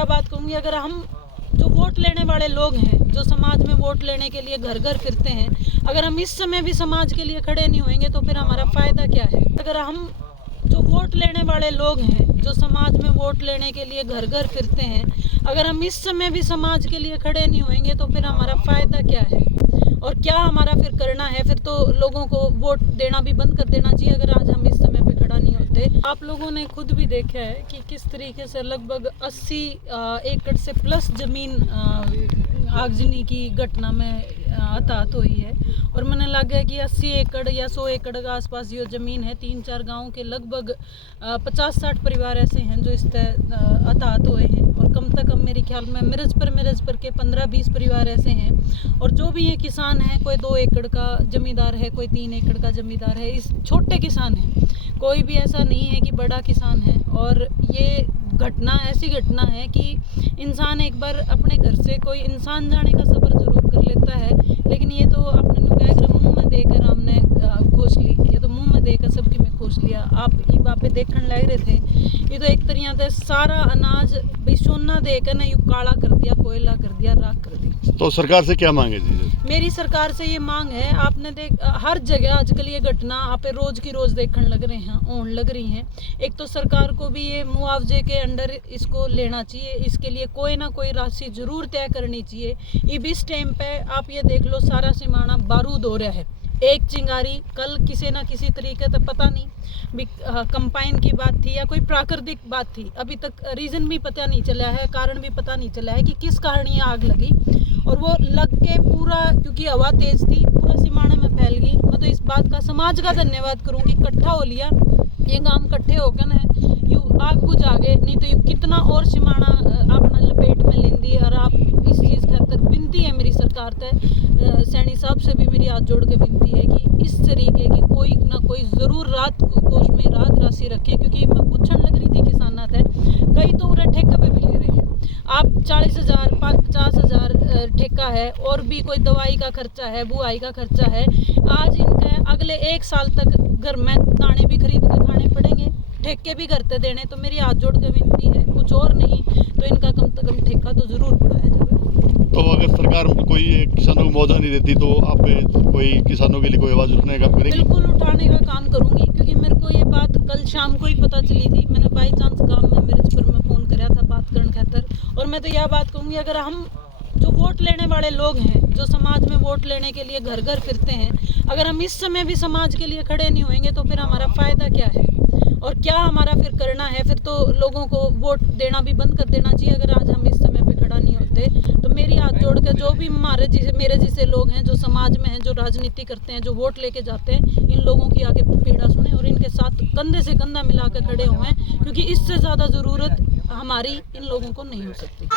यह बात कहूँगी, अगर हम जो वोट लेने वाले लोग हैं, जो समाज में वोट लेने के लिए घर घर फिरते हैं, अगर हम इस समय भी समाज के लिए खड़े नहीं होंगे तो फिर हमारा फ़ायदा क्या है। अगर हम जो वोट लेने वाले लोग हैं, जो समाज में वोट लेने के लिए घर घर फिरते हैं, अगर हम इस समय भी समाज के लिए खड़े नहीं होंगे तो फिर हमारा फ़ायदा क्या है और क्या हमारा फिर करना है। फिर तो लोगों को वोट देना भी बंद कर देना चाहिए अगर आज हम इस समय पे खड़ा नहीं होते। आप लोगों ने खुद भी देखा है कि किस तरीके से लगभग 80 एकड़ से प्लस ज़मीन आगजनी की घटना में हताहत हुई है और मैंने लगा कि 80 एकड़ या 100 एकड़ के आसपास जो ज़मीन है, 3-4 गाँव के लगभग 50-60 परिवार ऐसे हैं जो इस तरह हताहत हुए हैं और कम से कम मेरे ख्याल में मिर्ज पर के 15-20 परिवार ऐसे हैं। और जो भी ये किसान हैं, कोई 2 एकड़ का जमींदार है, कोई 3 एकड़ का जमींदार है, इस छोटे किसान हैं, कोई भी ऐसा नहीं है कि बड़ा किसान है। और ये घटना ऐसी घटना है कि इंसान एक बार अपने घर से कोई इंसान जाने का सब्र जरूर कर लेता है, लेकिन ये तो आपने क्या मुंह में देकर हमने खोज ली, ये तो मुंह में देकर सबकी में खोज लिया। आप ये बापे देखने लग रहे थे, ये तो एक तरीका से सारा अनाज भाई सोना देकर ना यू काला कर दिया, कोयला कर दिया, राख कर दी। तो सरकार से क्या मांगे जी? मेरी सरकार से ये मांग है, आपने हर जगह आजकल ये घटना आप रोज की रोज देखने लग रहे हैं, होने लग रही हैं। एक तो सरकार को भी ये मुआवजे के अंडर इसको लेना चाहिए, इसके लिए कोई ना कोई राशि जरूर तय करनी चाहिए। ये इस टाइम पे आप ये देख लो, सारा सिमाना बारूद हो रहा है। एक चिंगारी कल किसी ना किसी तरीके से, पता नहीं कंपाइन की बात थी या कोई प्राकृतिक बात थी, अभी तक रीज़न भी पता नहीं चला है, कारण भी पता नहीं चला है कि किस कारण ये आग लगी। और वो लग के पूरा, क्योंकि हवा तेज़ थी, पूरा सिमाना में फैल गई। मैं तो इस बात का समाज का धन्यवाद करूँ कि इकट्ठा हो लिया, ये काम इकट्ठे होकर ना यू आग बुझा गए, नहीं तो यू कितना और सिमाना अपना लपेट में लेंदी। और आप इस चीज़ खातर विनती है मेरी सरकार से, सैनी साहब से भी मेरी हाथ जोड़ के विनती है कि इस तरीके की कोई ना कोई ज़रूर रात कोष में रात राशि रखें। क्योंकि मैं पूछने लग रही थी किसाना थे, कई तो उरे ठेका पे भी ले रहे हैं। आप 40,000 50,000 ठेका है, और भी कोई दवाई का खर्चा है, बुआई का खर्चा है। आज इनका अगले 1 साल तक घर में दाने भी खरीद कर खाने पड़ेंगे, ठेके भी करते देने। तो मेरी हाथ जोड़ के विनती है, कुछ और नहीं तो इनका कम से कम ठेका तो ज़रूर बढ़ाया जाए। तो अगर सरकार कोई किसानों को मुआवजा नहीं देती तो आप कोई किसानों के लिए कोई आवाज़ उठाने का काम करेंगे? बिल्कुल उठाने का काम करूंगी, क्योंकि मेरे को ये बात कल शाम को ही पता चली थी। मैंने बाई चांस काम में मेरे पर मैं फ़ोन कराया था बात करने खातर। और मैं तो यह बात कहूँगी, अगर हम जो वोट लेने वाले लोग हैं, जो समाज में वोट लेने के लिए घर घर फिरते हैं, अगर हम इस समय भी समाज के लिए खड़े नहीं होंगे तो फिर हमारा फ़ायदा क्या है और क्या हमारा फिर करना है। फिर तो लोगों को वोट देना भी बंद कर देना चाहिए अगर आज हम इस समय पे खड़ा नहीं होते। तो मेरी हाथ जोड़ कर जो भी मेरे जैसे लोग हैं, जो समाज में हैं, जो राजनीति करते हैं, जो वोट लेके जाते हैं, इन लोगों की आगे पीड़ा सुने और इनके साथ कंधे से कंधा मिला कर खड़े हुए हैं, क्योंकि इससे ज़्यादा ज़रूरत हमारी इन लोगों को नहीं हो सकती।